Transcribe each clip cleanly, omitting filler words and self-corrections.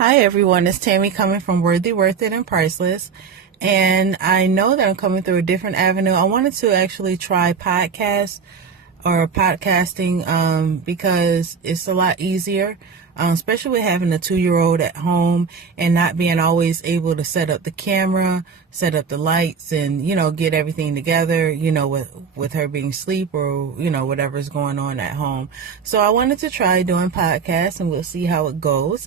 Hi everyone, it's Tammy coming from Worthy, Worth It, and Priceless. And I know that I'm coming through a different avenue. I wanted to actually try podcasts or podcasting because it's a lot easier, especially with having a 2-year-old at home and not being always able to set up the camera, set up the lights, and get everything together, with her being asleep or whatever's going on at home. So I wanted to try doing podcasts, and we'll see how it goes.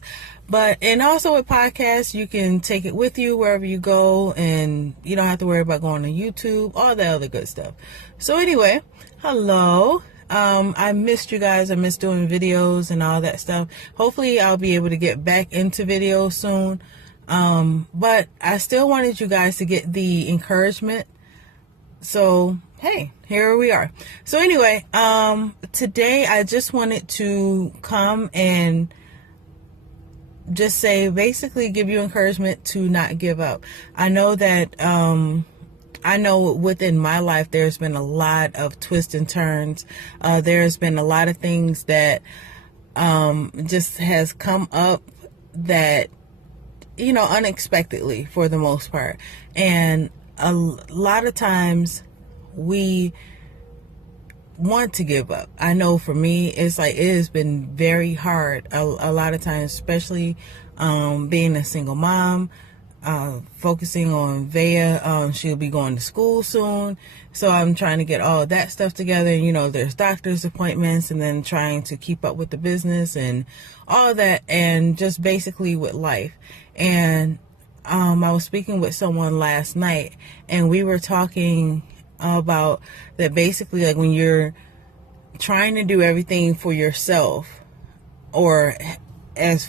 And also with podcasts, you can take it with you wherever you go, and you don't have to worry about going on YouTube, all that other good stuff. So anyway, hello. I missed you guys. I missed doing videos and all that stuff. Hopefully I'll be able to get back into videos soon. But I still wanted you guys to get the encouragement. So, hey, here we are. So anyway, today I just wanted to come and just say, basically give you encouragement to not give up. I know that, I know within my life, there's been a lot of twists and turns. There's been a lot of things that, just has come up that, unexpectedly for the most part. And a lot of times we want to give up. I know for me, it's like it has been very hard a lot of times, especially being a single mom, focusing on Vea. She'll be going to school soon, so I'm trying to get all of that stuff together. And there's doctor's appointments, and then trying to keep up with the business and all of that, and just basically with life. And I was speaking with someone last night, and we were talking about that, basically, like when you're trying to do everything for yourself, or as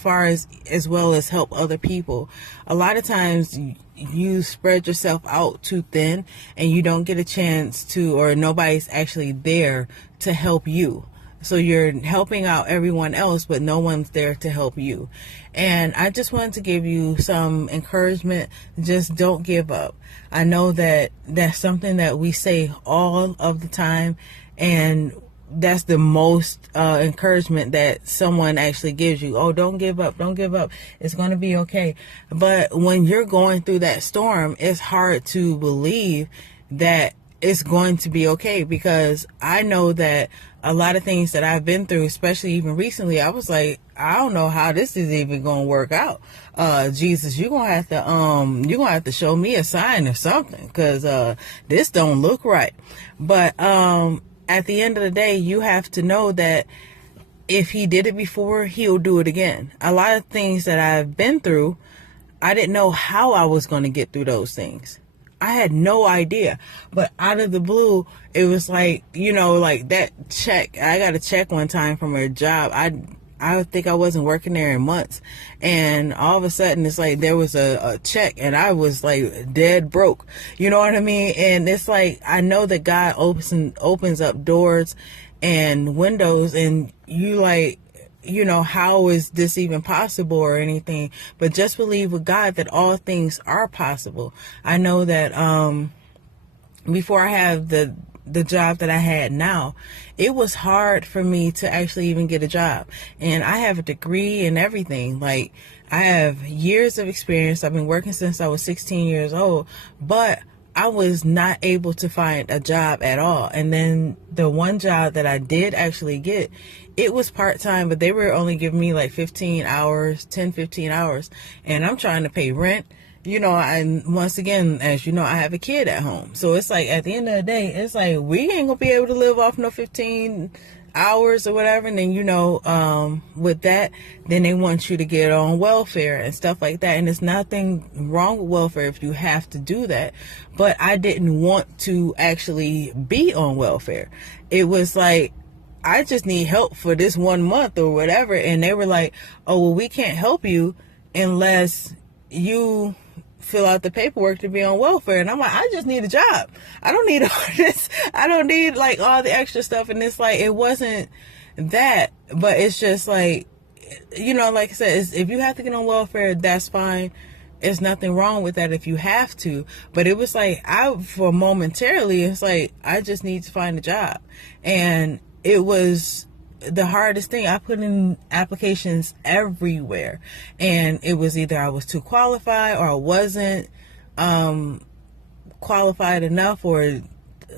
well as help other people, a lot of times you spread yourself out too thin, and you don't get a chance to, or nobody's actually there to help you. So you're helping out everyone else, but no one's there to help you. And I just wanted to give you some encouragement. Just don't give up. I know that that's something that we say all of the time, and that's the most encouragement that someone actually gives you. Oh, don't give up. Don't give up. It's going to be okay. But when you're going through that storm, it's hard to believe that it's going to be okay, because I know that a lot of things that I've been through, especially even recently, I was like, I don't know how this is even going to work out. Jesus, you're going to have to show me a sign or something, because this don't look right. But at the end of the day, you have to know that if he did it before, he'll do it again. A lot of things that I've been through, I didn't know how I was going to get through those things. I had no idea. But out of the blue, it was like, like that check. I got a check one time from a job. I think I wasn't working there in months. And all of a sudden, it's like there was a check, and I was like dead broke. You know what I mean? And it's like, I know that God opens up doors and windows, and you like, how is this even possible or anything? But just believe with God that all things are possible. I know that before I have the job that I had now, it was hard for me to actually even get a job. And I have a degree and everything. Like, I have years of experience. I've been working since I was 16 years old, but I was not able to find a job at all. And then the one job that I did actually get, it was part-time, but they were only giving me like 15 hours. And I'm trying to pay rent. And once again, as you know, I have a kid at home. So it's like, at the end of the day, it's like, we ain't gonna be able to live off no 15 hours or whatever. And then, with that, then they want you to get on welfare and stuff like that. And there's nothing wrong with welfare if you have to do that. But I didn't want to actually be on welfare. It was like, I just need help for this 1 month or whatever. And they were like, oh, well, we can't help you unless you fill out the paperwork to be on welfare. And I'm like, I just need a job. I don't need all this. I don't need like all the extra stuff. And it's like, it wasn't that, but it's just like, like I said, if you have to get on welfare, that's fine. There's nothing wrong with that if you have to. But it was like, for momentarily, it's like, I just need to find a job. And it was the hardest thing. I put in applications everywhere, and it was either I was too qualified or I wasn't qualified enough, or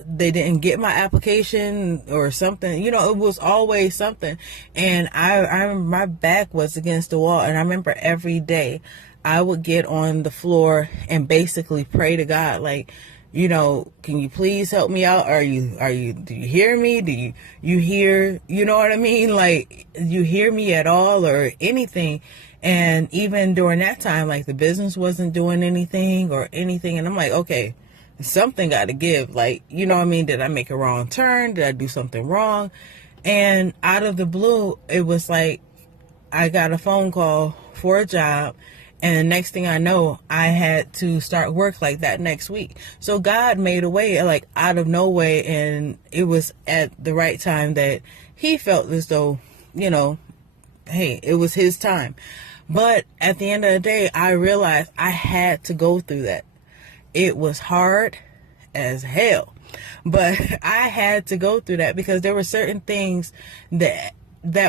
they didn't get my application or something. You know, it was always something. And I remember my back was against the wall, and I remember every day I would get on the floor and basically pray to God, like, you know, can you please help me out? Do you hear me? Do you hear, you know what I mean? Like, you hear me at all or anything? And even during that time, like, the business wasn't doing anything or anything. And I'm like, okay, something got to give. Like, you know what I mean? Did I make a wrong turn? Did I do something wrong? And out of the blue, it was like I got a phone call for a job. And the next thing I know, I had to start work like that next week. So God made a way, like, out of no way. And it was at the right time that he felt as though, you know, hey, it was his time. But at the end of the day, I realized I had to go through that. It was hard as hell, but I had to go through that because there were certain things that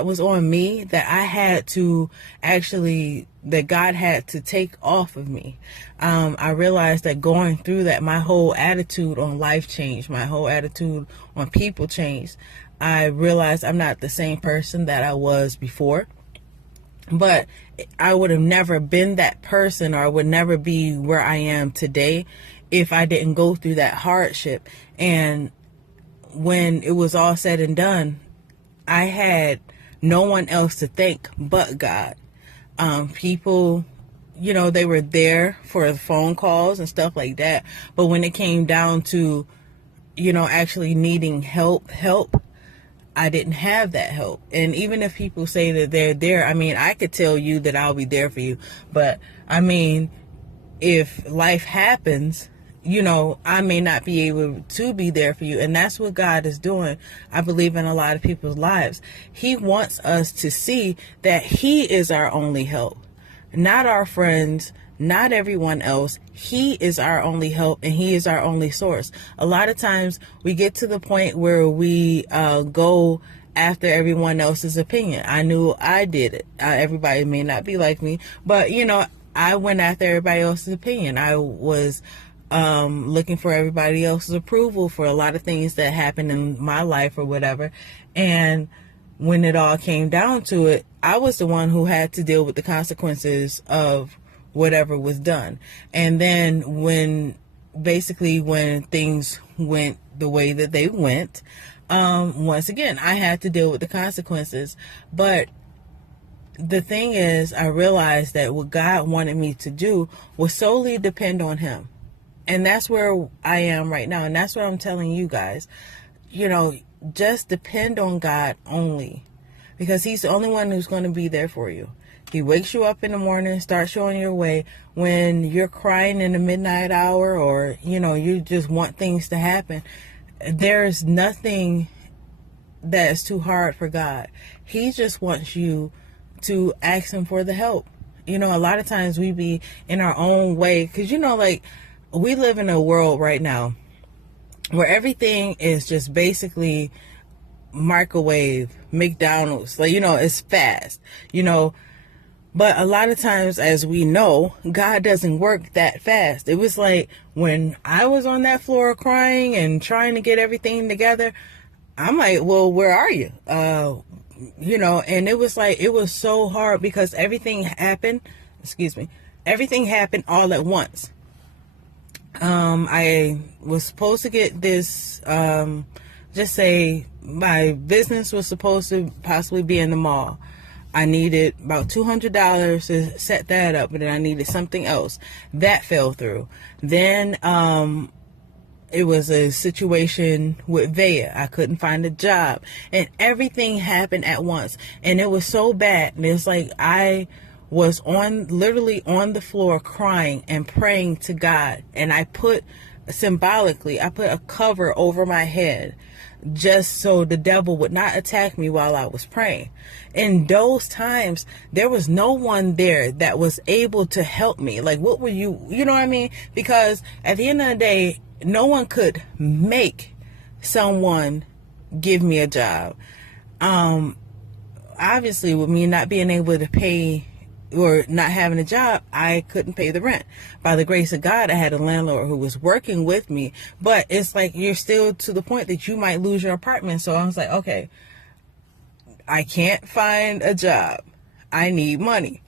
was on me that I had to actually, that God had to take off of me. I realized that going through that, my whole attitude on life changed. My whole attitude on people changed. I realized I'm not the same person that I was before. But I would have never been that person, or I would never be where I am today if I didn't go through that hardship. And when it was all said and done, I had no one else to thank but God. People, you know, they were there for the phone calls and stuff like that. But when it came down to, you know, actually needing help, I didn't have that help. And even if people say that they're there, I mean, I could tell you that I'll be there for you. But I mean, if life happens, you know, I may not be able to be there for you. And that's what God is doing, I believe, in a lot of people's lives. He wants us to see that he is our only help, not our friends, not everyone else. He is our only help, and he is our only source. A lot of times we get to the point where we go after everyone else's opinion. I knew I did it. Everybody may not be like me, but, you know, I went after everybody else's opinion. I was looking for everybody else's approval for a lot of things that happened in my life or whatever. And when it all came down to it, I was the one who had to deal with the consequences of whatever was done. And then when things went the way that they went, once again, I had to deal with the consequences. But the thing is, I realized that what God wanted me to do was solely depend on him. And that's where I am right now. And that's what I'm telling you guys. You know, just depend on God only, because he's the only one who's going to be there for you. He wakes you up in the morning, starts showing your way when you're crying in the midnight hour, or, you know, you just want things to happen. There's nothing that's too hard for God. He just wants you to ask him for the help. You know, a lot of times we be in our own way, because, you know, like, we live in a world right now where everything is just basically microwave, McDonald's, like, you know, it's fast, you know. But a lot of times, as we know, God doesn't work that fast. It was like when I was on that floor crying and trying to get everything together, I'm like, well, where are you? You know, and it was like, it was so hard because everything happened all at once. I was supposed to get this, just say my business was supposed to possibly be in the mall. I needed about $200 to set that up, but then I needed something else. That fell through. Then it was a situation with Vea. I couldn't find a job. And everything happened at once. And it was so bad. And it's like I was literally on the floor crying and praying to God. And I put a cover over my head just so the devil would not attack me while I was praying. In those times, there was no one there that was able to help me. Like, what were you know what I mean? Because at the end of the day, no one could make someone give me a job. obviously with me not being able to pay or not having a job, I couldn't pay the rent. By the grace of God, I had a landlord who was working with me, but it's like you're still to the point that you might lose your apartment. So I was like, okay, I can't find a job. I need money.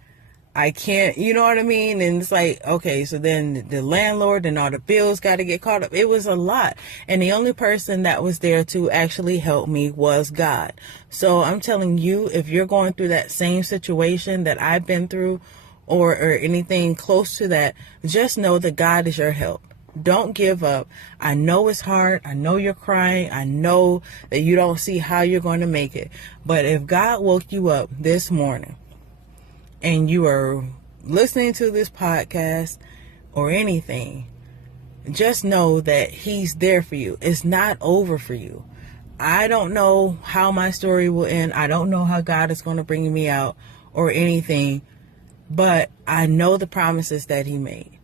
I can't, you know what I mean? And it's like, okay, so then the landlord and all the bills got to get caught up. It was a lot. And the only person that was there to actually help me was God. So I'm telling you, if you're going through that same situation that I've been through or anything close to that, just know that God is your help. Don't give up. I know it's hard. I know you're crying. I know that you don't see how you're going to make it. But if God woke you up this morning, and you are listening to this podcast or anything, just know that he's there for you. It's not over for you. I don't know how my story will end. I don't know how God is going to bring me out or anything, but I know the promises that he made.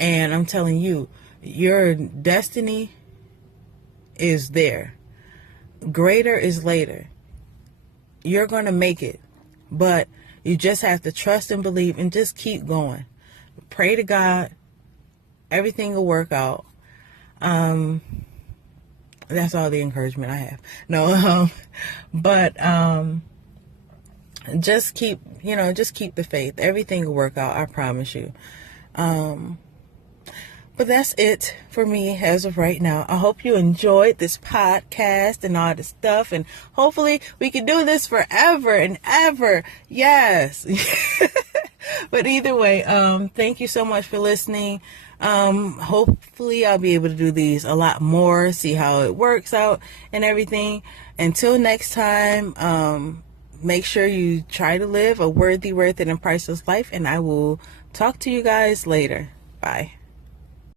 And I'm telling you, your destiny is there. Greater is later. You're going to make it, but you just have to trust and believe and just keep going. Pray to God. Everything will work out. That's all the encouragement I have. No, but just keep the faith. Everything will work out. I promise you. But that's it for me as of right now. I hope you enjoyed this podcast and all this stuff. And hopefully we can do this forever and ever. Yes. But either way, thank you so much for listening. Hopefully I'll be able to do these a lot more, see how it works out and everything. Until next time, make sure you try to live a worthy, worth it, and priceless life. And I will talk to you guys later. Bye.